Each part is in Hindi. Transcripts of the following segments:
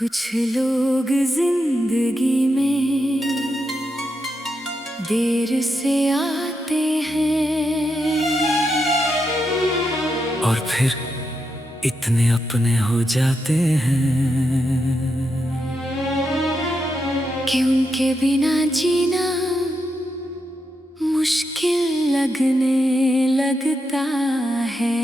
कुछ लोग जिंदगी में देर से आते हैं और फिर इतने अपने हो जाते हैं कि उनके बिना जीना मुश्किल लगने लगता है।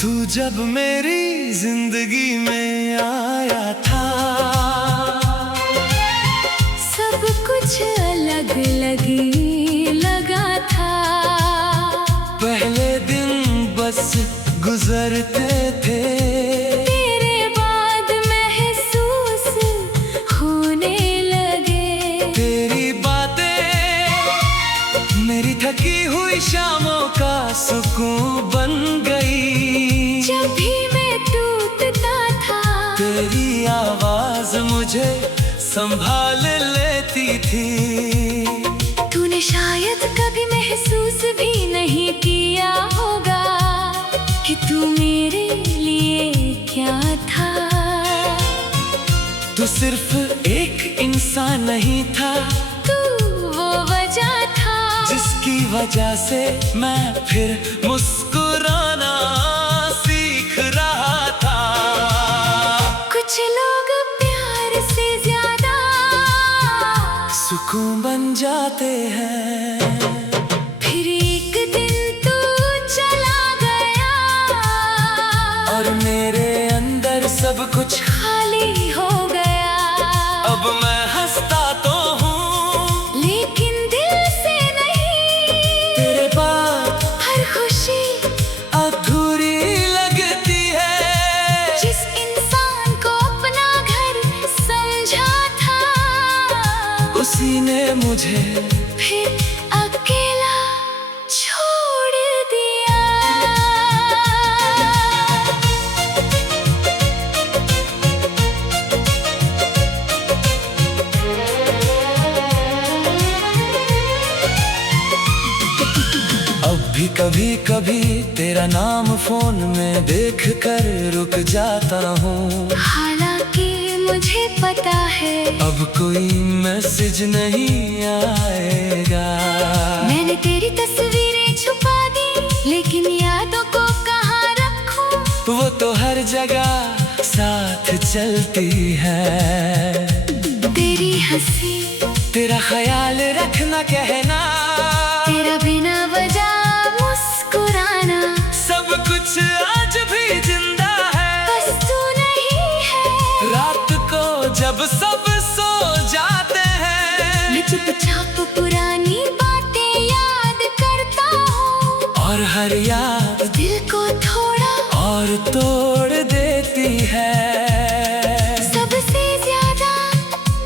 तू जब मेरी जिंदगी में आया था, सब कुछ अलग अलग ही लगा था। पहले दिन बस गुजरते थे, तेरे बाद महसूस होने लगे। तेरी बातें मेरी थकी हुई शामों का सुकून बन गई। जब भी मैं टूटता था, तेरी आवाज मुझे संभाल लेती थी। तूने शायद कभी महसूस भी नहीं किया होगा कि तू मेरे लिए क्या था। तू सिर्फ एक इंसान नहीं था, तू वो वजह था जिसकी वजह से मैं फिर मुस्कुराना सीख रहा था। कुछ लोग प्यार से ज्यादा सुकून बन जाते हैं। फिर एक दिन तू चला गया और मेरे अंदर सब कुछ खाली हो गया। अब मैं हंसता तो हूँ, लेकिन दिल से नहीं। तेरे बाद हर खुशी अधूरी लगती है। जिस इंसान को अपना घर समझा था, उसी ने मुझे फिर अकेला छोड़ दिया। अब भी कभी कभी तेरा नाम फोन में देख कर रुक जाता हूँ। हालांकि मुझे पता है अब कोई मैसेज नहीं आएगा। मैंने तेरी तस्वीरें छुपा दी, लेकिन यादों को कहाँ रखूं? वो तो हर जगह साथ चलती है। तेरी हंसी, तेरा ख्याल रखना कहना, तेरा बिना वजह मुस्कुराना, सब कुछ आज भी जिंदा है। बस तू नहीं है। रात को जब सब सो जाते हैं, मैं चुपचाप पुरानी बातें याद करता हूँ, और हर याद दिल को थोड़ा और तोड़ देती है। सबसे ज्यादा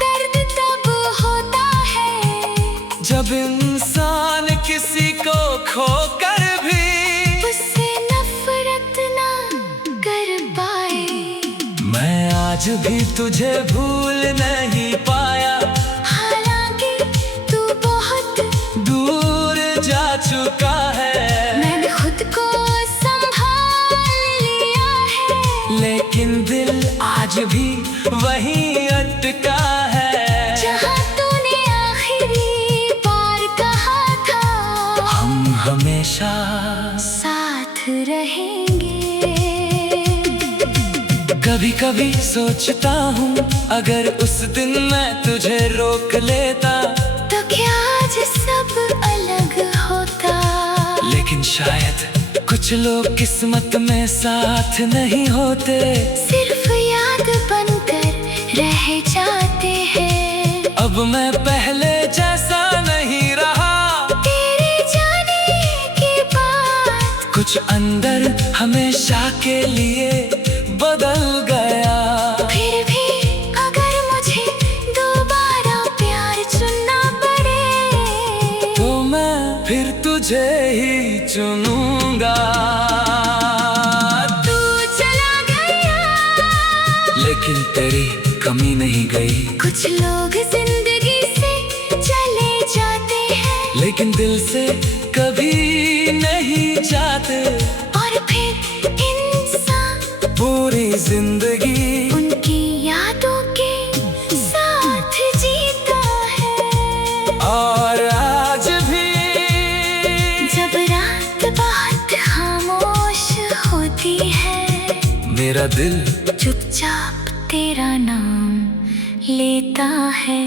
दर्द तब होता है जब इंसान किसी को खोकर भी उससे नफरत ना कर पाए। मैं आज भी तुझे भूल नहीं पाया। हालांकि तू बहुत दूर जा चुका है, मैंने खुद को संभाल लिया है। लेकिन दिल आज भी वहीं अटका है। जहाँ तूने आखिरी बार कहा था, हम हमेशा साथ रहेंगे। कभी कभी सोचता हूँ, अगर उस दिन मैं तुझे रोक लेता तो क्या आज सब अलग होता? लेकिन शायद कुछ लोग किस्मत में साथ नहीं होते, सिर्फ याद बनकर रह जाते हैं। अब मैं पहले जैसा नहीं रहा, तेरे जाने के बाद कुछ अंदर हमेशा के लिए बदल गया। फिर भी अगर मुझे तुझे ही चुनूंगा। तू चला गया लेकिन तेरी कमी नहीं गई। कुछ लोग जिंदगी से चले जाते हैं लेकिन दिल से कभी नहीं जाते। और फिर इंसान पूरी जिंदगी उनकी यादों के साथ जीता है। और आज भी जब रात बहुत खामोश होती है मेरा दिल चुपचाप तेरा नाम लेता है।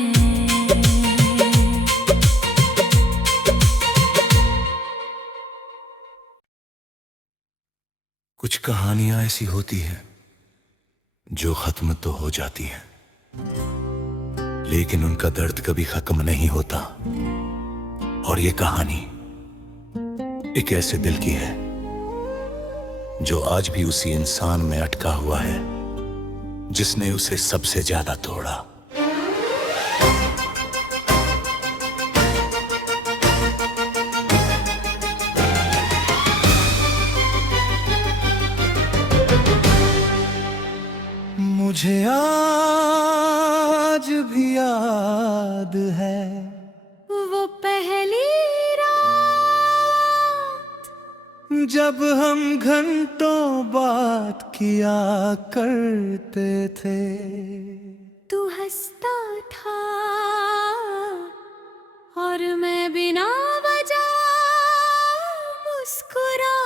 कुछ कहानियां ऐसी होती हैं जो खत्म तो हो जाती हैं, लेकिन उनका दर्द कभी खत्म नहीं होता। और ये कहानी एक ऐसे दिल की है जो आज भी उसी इंसान में अटका हुआ है जिसने उसे सबसे ज्यादा तोड़ा। मुझे आज भी याद है वो पहली रात जब हम घंटों बात किया करते थे। तू हंसता था और मैं बिना वजह मुस्कुरा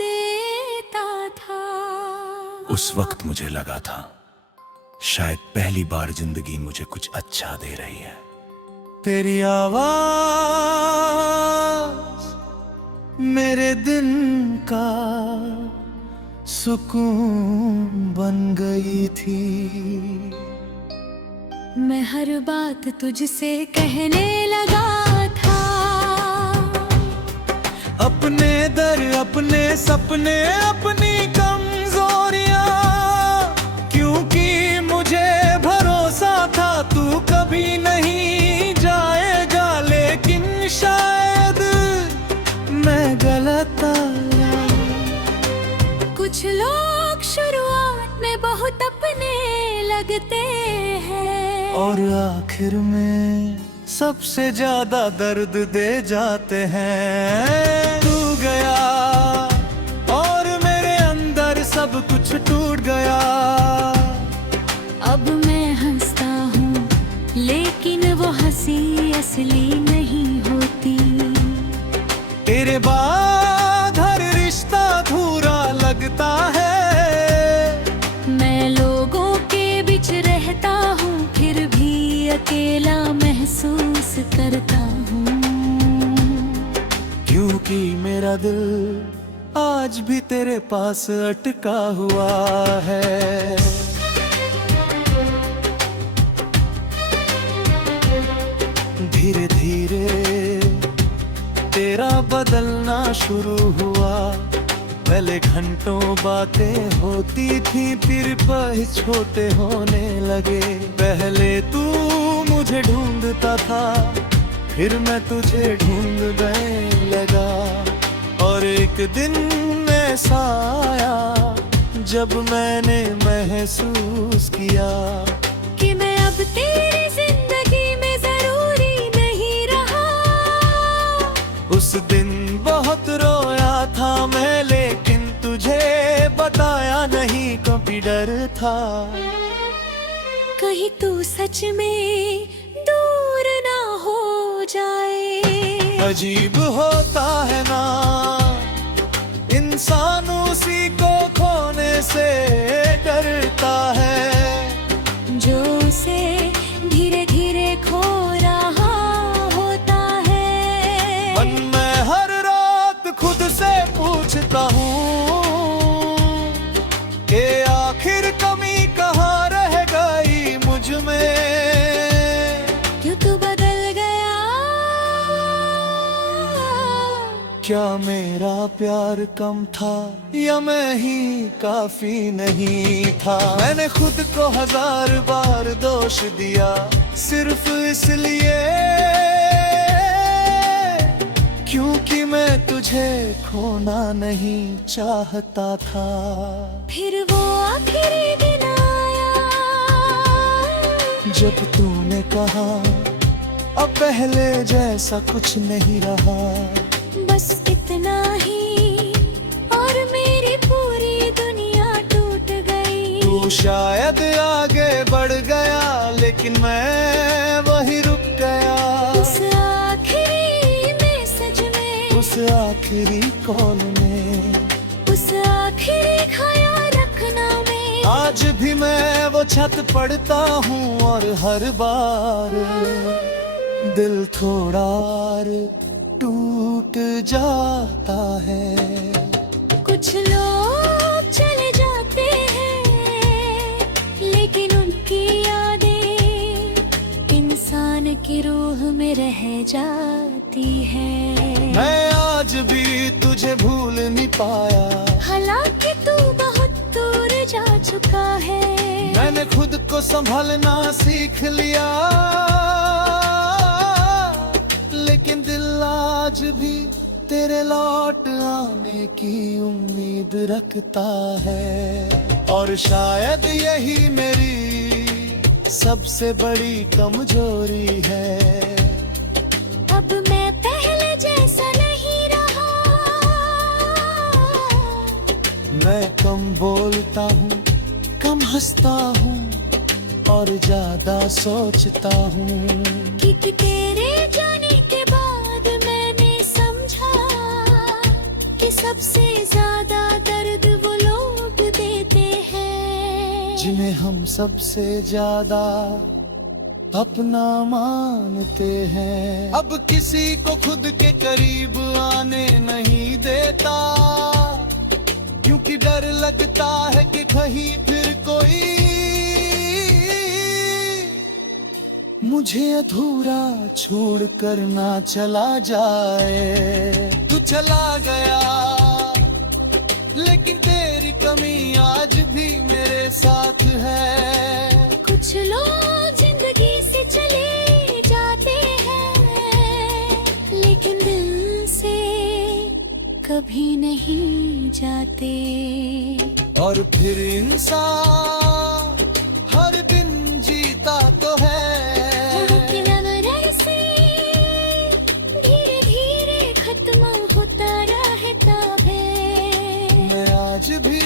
देता था। उस वक्त मुझे लगा था शायद पहली बार जिंदगी मुझे कुछ अच्छा दे रही है। तेरी आवाज मेरे दिन का सुकून बन गई थी। मैं हर बात तुझसे कहने लगा था। अपने दर अपने सपने अपनी कमजोरियां, क्योंकि मुझे भरोसा था तू कभी नहीं जाएगा। लेकिन शायद मैं गलत आया। कुछ लोग शुरुआत में बहुत अपने लगते हैं और आखिर में सबसे ज्यादा दर्द दे जाते हैं। तू गया और मेरे अंदर सब कुछ टूट गया। अब मैं हंसता हूँ लेकिन वो हंसी असली नहीं होती। तेरे बाद हर रिश्ता अधूरा लगता है। मैं लोगों के बीच रहता हूँ फिर भी अकेला महसूस करता हूँ। क्योंकि मेरा दिल आज भी तेरे पास अटका हुआ है। धीरे धीरे तेरा बदलना शुरू हुआ। पहले घंटों बातें होती थी फिर पल छोटे होने लगे। पहले तू मुझे ढूंढता था फिर मैं तुझे ढूंढने लगा। और एक दिन ऐसा आया जब मैंने महसूस किया कि मैं अब तेरी जिंदगी में जरूरी नहीं रहा। उस दिन बहुत रोया था मैं, लेकिन तुझे बताया नहीं क्योंकि डर था कहीं तू सच में दूर ना हो जाए। अजीब होता है ना इंसान उसी को खोने से डरता है जो उसे धीरे धीरे खो रहा होता है। मन में हर रात खुद से पूछता हूँ कि आखिर कमी कहाँ रह गई मुझ में। क्यों तू बदल गया? क्या मेरा प्यार कम था या मैं ही काफी नहीं था? मैंने खुद को 1000 बार दोष दिया सिर्फ इसलिए क्योंकि मैं तुझे खोना नहीं चाहता था। फिर वो आखिरी दिन आया जब तूने कहा अब पहले जैसा कुछ नहीं रहा। बस इतना ही और मेरी पूरी दुनिया टूट गई। तू शायद आगे बढ़ गया लेकिन मैं वही रुक गया। उस आखिरी मैसेज में, उस आखिरी कॉल में, उस आखिरी ख्याल रखना में आज भी मैं वो छत पड़ता हूँ और हर बार दिल थोड़ा और टूट जाता है। कुछ लोग चले जाते हैं लेकिन उनकी यादें इंसान की रूह में रह जाती है। मैं आज भी तुझे भूल नहीं पाया, हालांकि तू बहुत दूर जा चुका है। मैंने खुद को संभालना सीख लिया, लेकिन दिल आज भी तेरे लौट आने की उम्मीद रखता है। और शायद यही मेरी सबसे बड़ी कमजोरी है। अब मैं पहले जैसा नहीं रहा। मैं कम बोलता हूँ, कम हंसता हूँ और ज्यादा सोचता हूँ। कि तेरे जाने के बाद मैंने समझा कि सबसे ज्यादा दर्द वो लोग देते हैं जिन्हें हम सबसे ज्यादा अपना मानते हैं। अब किसी को खुद के करीब आने नहीं देता, क्योंकि डर लगता है कि कहीं फिर कोई मुझे अधूरा छोड़ कर ना चला जाए। तू चला गया लेकिन तेरी कमी आज भी मेरे साथ है। कुछ लोग जिंदगी से चले जाते हैं लेकिन दिल से कभी नहीं जाते। और फिर इंसान हर दिन जीता तो है, लेकिन अगर ऐसे धीरे धीरे खत्म होता रहता है। मैं आज भी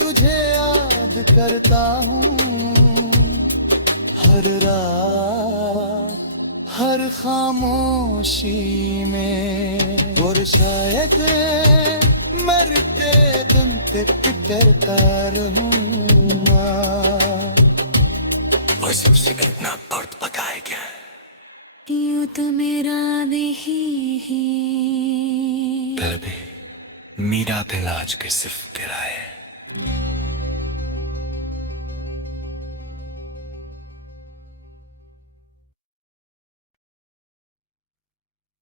तुझे याद करता हूँ, हर रात हर खामोशी में। और शायद मरते दम तक करता रहूँगा। बस उससे कितना दर्द पकाए क्या यूं तो मेरा नहीं है। दिल भी मेरा दिल आज के सिर्फ गिरा है।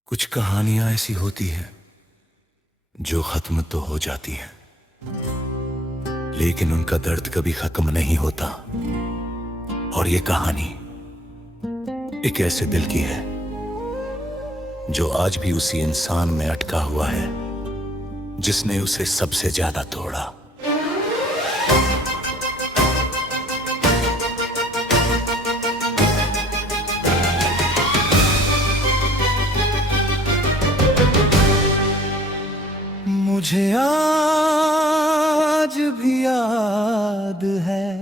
कुछ कहानियां ऐसी होती हैं जो खत्म तो हो जाती हैं, लेकिन उनका दर्द कभी खत्म नहीं होता। और ये कहानी एक ऐसे दिल की है जो आज भी उसी इंसान में अटका हुआ है जिसने उसे सबसे ज्यादा तोड़ा। मुझे आज भी याद है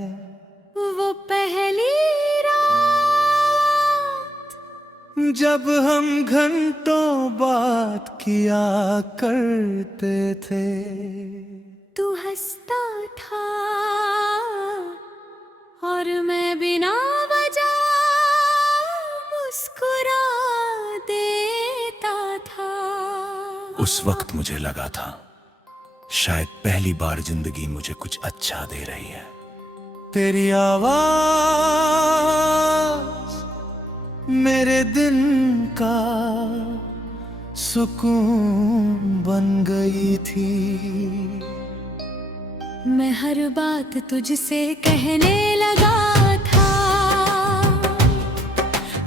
वो पहली रात जब हम घंटों बात किया करते थे। तू हंसता था और मैं बिना वजह मुस्कुरा देता था। उस वक्त मुझे लगा था शायद पहली बार जिंदगी मुझे कुछ अच्छा दे रही है। तेरी आवाज मेरे दिन का सुकून बन गई थी। मैं हर बात तुझसे कहने लगा था,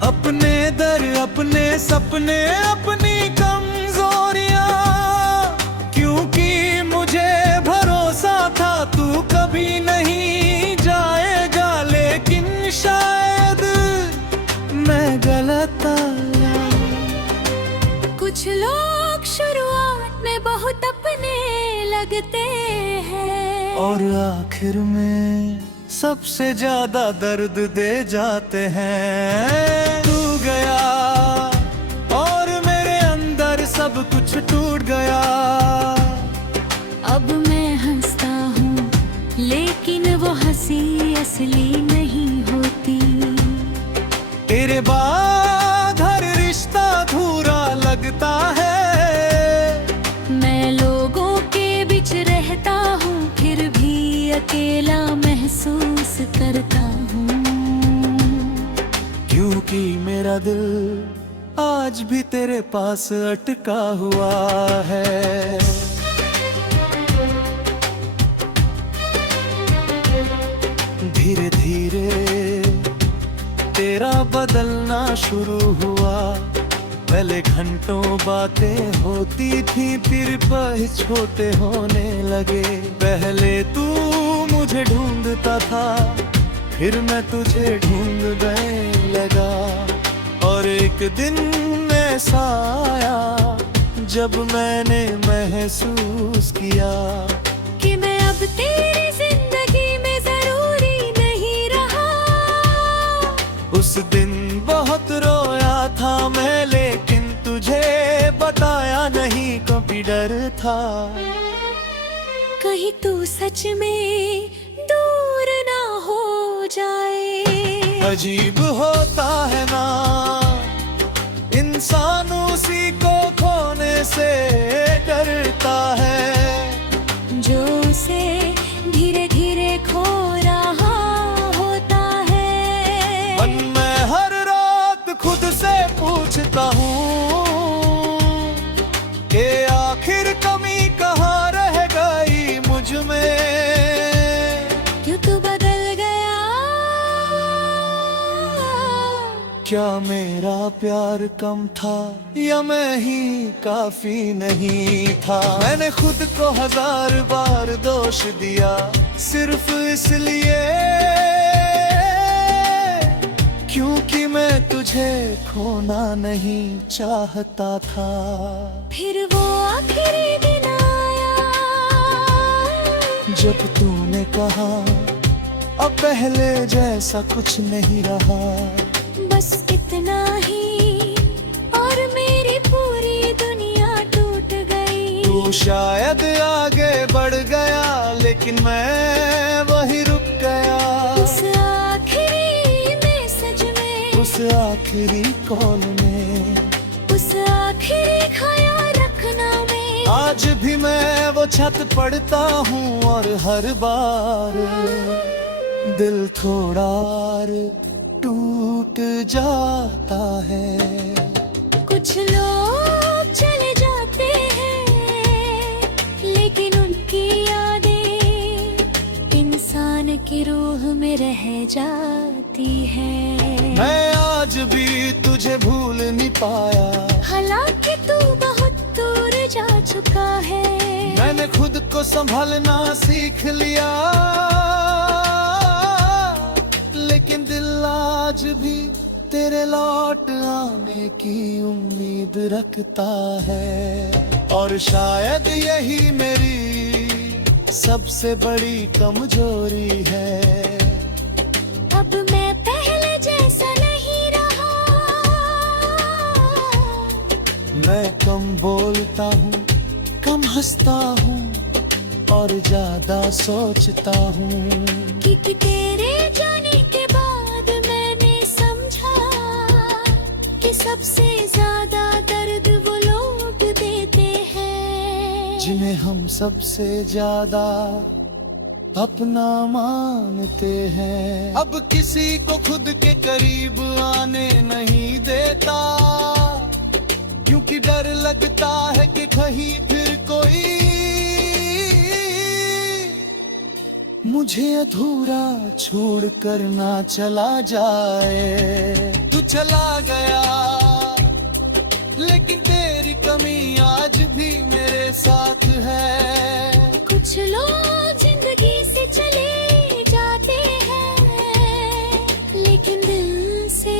अपने दर, अपने सपने, अपनी कमजोरी लगते हैं, और आखिर में सबसे ज्यादा दर्द दे जाते हैं। तू गया और मेरे अंदर सब कुछ टूट गया। अब मैं हंसता हूँ लेकिन वो हंसी असली नहीं होती। तेरे बाद हर रिश्ता अधूरा लगता है। मैं लोगों के बीच रहता हूँ फिर भी अकेला महसूस करता हूँ, क्योंकि मेरा दिल आज भी तेरे पास अटका हुआ है। धीरे धीरे तेरा बदलना शुरू हुआ। पहले घंटों बातें होती थी फिर पल छोटे होने लगे। पहले तू मुझे ढूंढता था फिर मैं तुझे ढूंढने लगा। और एक दिन ऐसा आया जब मैंने महसूस किया कि मैं अब तेरी जिंदगी में जरूरी नहीं रहा। उस दिन बहुत रोया था मैं, लेकिन तुझे बताया नहीं क्योंकि डर था कहीं तू सच में दूर ना हो जाए। अजीब होता है ना, इंसान उसी को खोने से डरता है जो उसे धीरे धीरे खो रहा होता है। मन में हर रात खुद से पूछता हूँ कि आखिर कमी कहाँ रह गई मुझ में। क्यों तू बदल गया? क्या मेरा प्यार कम था या मैं ही काफी नहीं था? मैंने खुद को 1000 बार दोष दिया सिर्फ इसलिए क्योंकि मैं तुझे खोना नहीं चाहता था। फिर वो आखिरी दिन आया जब तूने कहा अब पहले जैसा कुछ नहीं रहा। बस इतना ही और मेरी पूरी दुनिया टूट गई। तू शायद आगे बढ़ गया लेकिन मैं वही रुक गया। उस आखिरी में सच में, उस आखिरी कॉल में, उस आखिरी ख्याल रखना में आज भी मैं वो छत पड़ता हूँ और हर बार दिल थोड़ा और टूट जाता है। कुछ लोग चले जाते हैं लेकिन उनकी यादें इंसान की रूह में रह जाती है। मैं आज भी तुझे भूल नहीं पाया, हालांकि तू बहुत दूर जा चुका है। मैंने खुद को संभालना सीख लिया लेकिन दिल आज भी तेरे लौट आने की उम्मीद रखता है। और शायद यही मेरी सबसे बड़ी कमजोरी है। अब मैं पहले जैसा नहीं रहा। मैं कम बोलता हूँ, कम हंसता हूँ और ज्यादा सोचता हूँ। कि तेरे जाने के बाद मैंने समझा कि सबसे ज्यादा दर्द वो लोग देते हैं जिन्हें हम सबसे ज्यादा अपना मानते हैं। अब किसी को खुद के करीब आने नहीं देता क्योंकि डर लगता है कि कहीं फिर कोई मुझे अधूरा छोड़ कर ना चला जाए। तू चला गया लेकिन तेरी कमी आज भी मेरे साथ है। कुछ लोग जिंदगी से चले जाते हैं लेकिन दिल से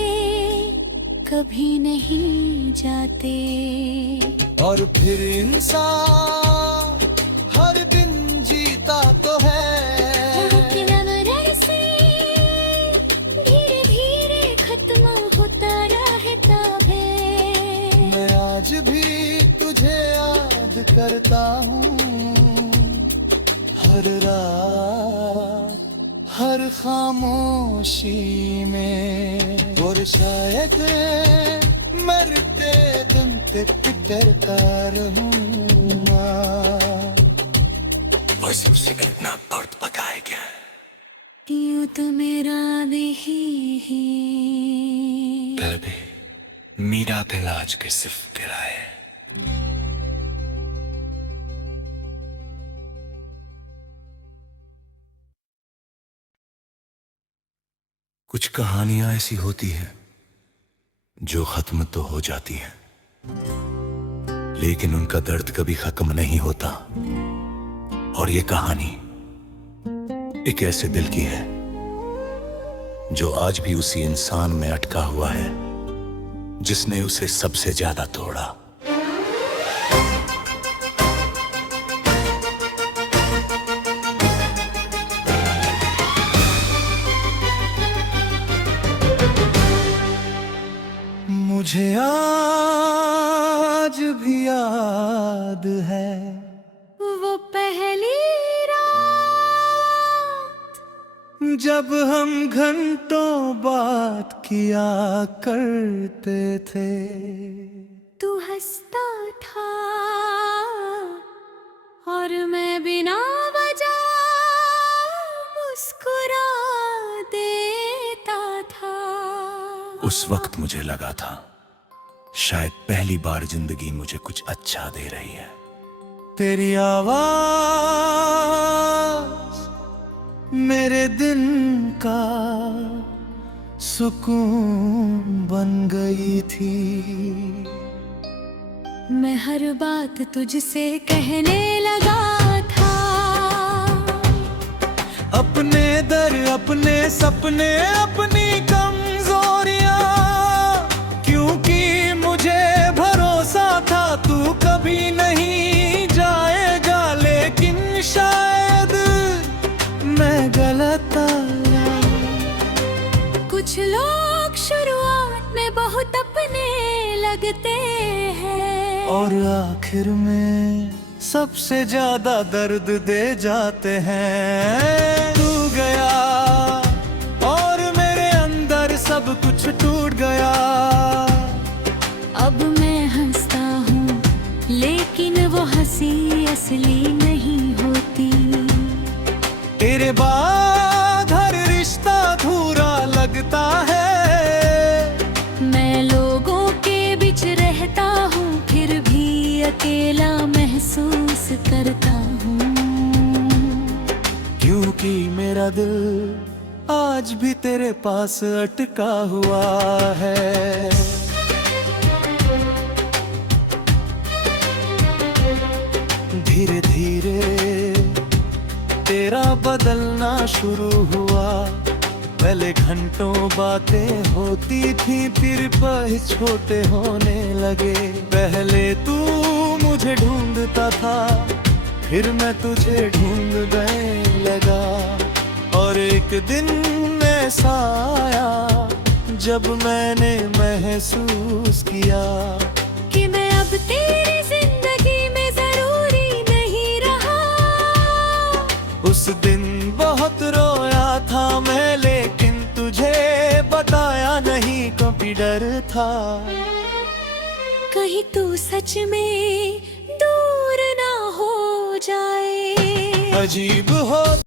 कभी नहीं जाते। और फिर इंसान हर दिन भी तुझे याद करता हूँ, हर रात हर खामोशी में। और शायद मरते दम पे पिटरता रहूँगा, बस उसे इतना दर्द पकाए क्या यूं तो मेरा दिल भी मेरा दिल आज के सिर्फ तेरा है। कुछ कहानियां ऐसी होती हैं जो खत्म तो हो जाती हैं, लेकिन उनका दर्द कभी खत्म नहीं होता। और ये कहानी एक ऐसे दिल की है जो आज भी उसी इंसान में अटका हुआ है जिसने उसे सबसे ज्यादा तोड़ा। मुझे आज भी याद है वो पहली रात जब हम घंटों बात किया करते थे। तू हंसता था और मैं बिना वजह मुस्कुरा देता था। उस वक्त मुझे लगा था शायद पहली बार जिंदगी मुझे कुछ अच्छा दे रही है। तेरी आवाज मेरे दिन का सुकून बन गई थी। मैं हर बात तुझसे कहने लगा था, अपने दर अपने सपने अपनी कमजोरियां, क्योंकि मुझे भरोसा था तू कभी नहीं जाएगा। लेकिन शायद मैं गलत आया। कुछ लोग शुरुआत में बहुत अपने लगते हैं और आखिर में सबसे ज्यादा दर्द दे जाते हैं। तू गया और मेरे अंदर सब कुछ टूट गया। अब मैं हंसता हूँ लेकिन वो हंसी असली नहीं होती। तेरे बाद हर रिश्ता अधूरा लगता है। मैं लोगों के बीच रहता हूँ फिर भी अकेला महसूस करता हूँ, क्योंकि मेरा दिल आज भी तेरे पास अटका हुआ है। धीरे धीरे तेरा बदलना शुरू हुआ। पहले घंटों बातें होती थी फिर पल छोटे होने लगे। पहले तू मुझे ढूंढता था फिर मैं तुझे ढूंढने लगा। और एक दिन ऐसा आया जब मैंने महसूस किया कि मैं अब तेरी जिंदगी में जरूरी नहीं रहा। उस दिन बहुत रोया था मैं, लेकिन तुझे बताया नहीं क्योंकि डर था कहीं तू सच में दूर ना हो जाए। अजीब हो